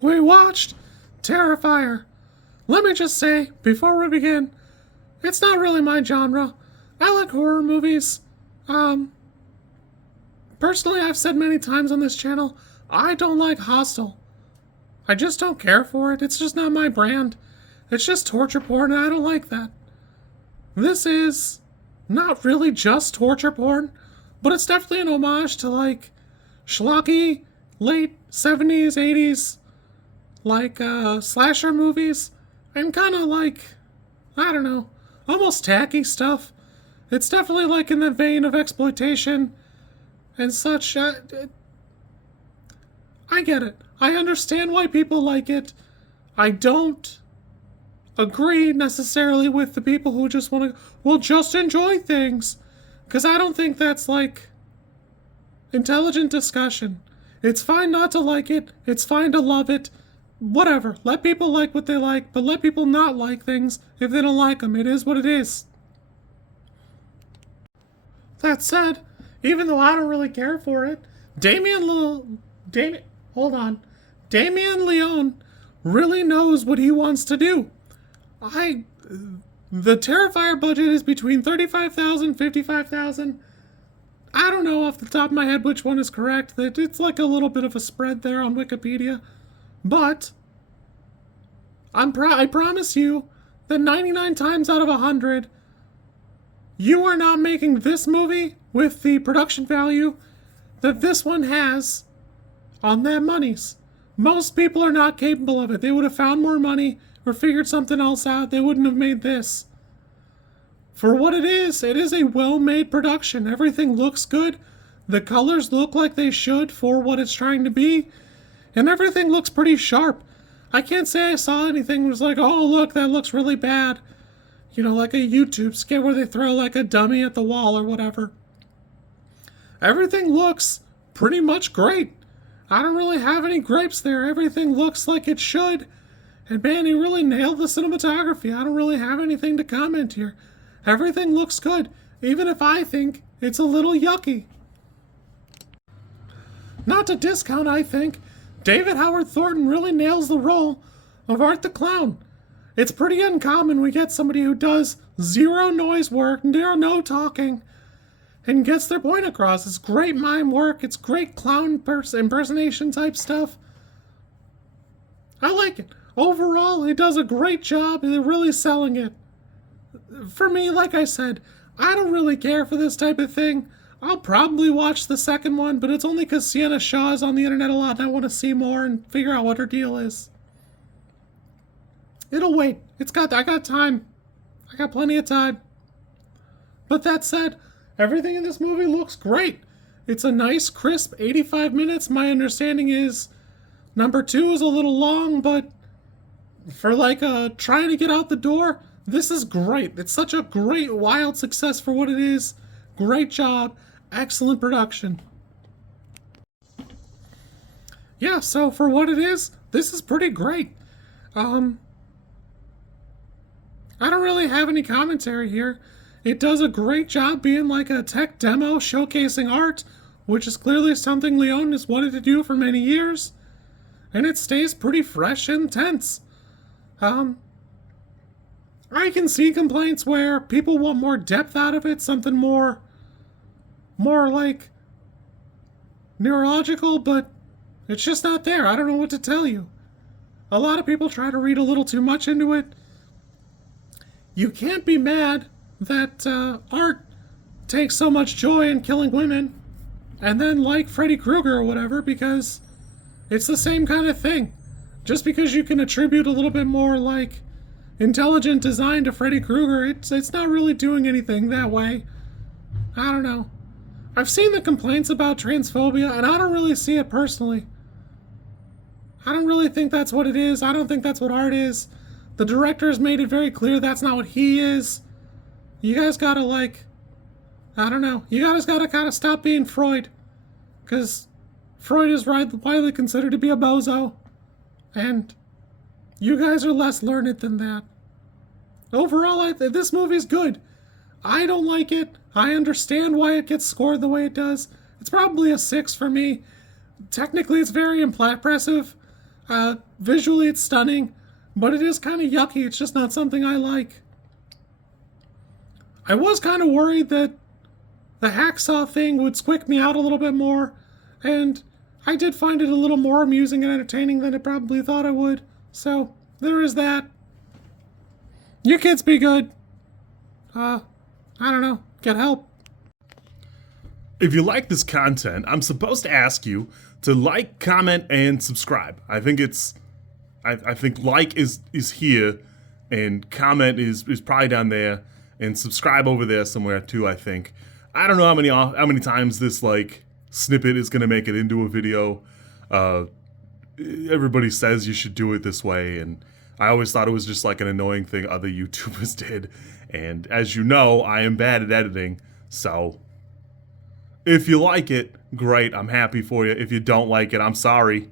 We watched Terrifier. Let me just say, before we begin, it's not really my genre. I like horror movies. Um, Personally, I've said many times on this channel, I don't like Hostel. I just don't care for it. It's just not my brand. It's just torture porn, and I don't like that. This is not really just torture porn, but it's definitely an homage to, like, schlocky, late 70s, 80s, like, slasher movies, and kind of like, I don't know, almost tacky stuff. It's definitely, like, in the vein of exploitation and such. I get it. I understand why people like it. I don't agree necessarily with the people who just want to, well, just enjoy things. Because I don't think that's, like, intelligent discussion. It's fine not to like it. It's fine to love it. Whatever. Let people like what they like, but let people not like things if they don't like them. It is what it is. That said, even though I don't really care for it, Damien Leone really knows what he wants to do. The Terrifier budget is between 35,000 and 55,000. I don't know off the top of my head which one is correct. It's like a little bit of a spread there on Wikipedia. But I promise you that 99 times out of 100, you are not making this movie with the production value that this one has on their monies. Most people are not capable of it. They would have found more money or figured something else out. They wouldn't have made this. For what it is a well-made production. Everything looks good. The colors look like they should for what it's trying to be. And everything looks pretty sharp. I can't say I saw anything that was like, oh, look, that looks really bad. You know, like a YouTube skit where they throw like a dummy at the wall or whatever. Everything looks pretty much great. I don't really have any gripes there. Everything looks like it should. And man, he really nailed the cinematography. I don't really have anything to comment here. Everything looks good, even if I think it's a little yucky. Not to discount, I think, David Howard Thornton really nails the role of Art the Clown. It's pretty uncommon we get somebody who does zero noise work, no talking, and gets their point across. It's great mime work. It's great clown impersonation type stuff. I like it. Overall, he does a great job. They're really selling it. For me, like I said, I don't really care for this type of thing. I'll probably watch the second one, but it's only because Sienna Shaw is on the internet a lot and I want to see more and figure out what her deal is. It'll wait. I got time. I got plenty of time. But that said, everything in this movie looks great. It's a nice, crisp 85 minutes. My understanding is number 2 is a little long, but for like trying to get out the door, this is great. It's such a great, wild success for what it is. Great job. Excellent production. Yeah, so for what it is, this is pretty great. I don't really have any commentary here. It does a great job being like a tech demo showcasing art, which is clearly something Leone has wanted to do for many years. And it stays pretty fresh and tense. I can see complaints where people want more depth out of it, something more like neurological, but it's just not there. I don't know what to tell you. A lot of people try to read a little too much into it. You can't be mad that art takes so much joy in killing women and then like Freddy Krueger or whatever, because it's the same kind of thing. Just because you can attribute a little bit more like intelligent design to Freddy Krueger, it's not really doing anything that way. I don't know. I've seen the complaints about transphobia, and I don't really see it personally. I don't really think that's what it is. I don't think that's what art is. The director has made it very clear that's not what he is. You guys gotta, like, I don't know. You guys gotta kind of stop being Freud. Because Freud is widely considered to be a bozo. And you guys are less learned than that. Overall, this movie's good. I don't like it. I understand why it gets scored the way it does. It's probably a 6 for me. Technically, it's very impressive. Visually it's stunning, but it is kind of yucky. It's just not something I like. I was kind of worried that the hacksaw thing would squick me out a little bit more, and I did find it a little more amusing and entertaining than I probably thought I would. So, there is that. You kids be good. I don't know. Get help. If you like this content, I'm supposed to ask you to like, comment, and subscribe. I think I think like is here, and comment is probably down there, and subscribe over there somewhere too. I think. I don't know how many times this like snippet is gonna make it into a video. Everybody says you should do it this way, and I always thought it was just like an annoying thing other YouTubers did. And as you know, I am bad at editing, so if you like it, great, I'm happy for you. If you don't like it, I'm sorry.